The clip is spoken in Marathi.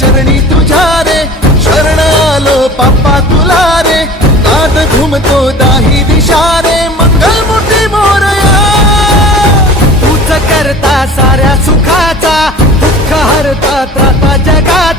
चरणी तुझ्या रे, शरण आलो बाप्पा तुला रे, नाद घुमतो दाही दिशा रे, मंगलमूर्ती मोरया. तूच करता साऱ्या सुखाचा, दुःख हरता त्राता जगा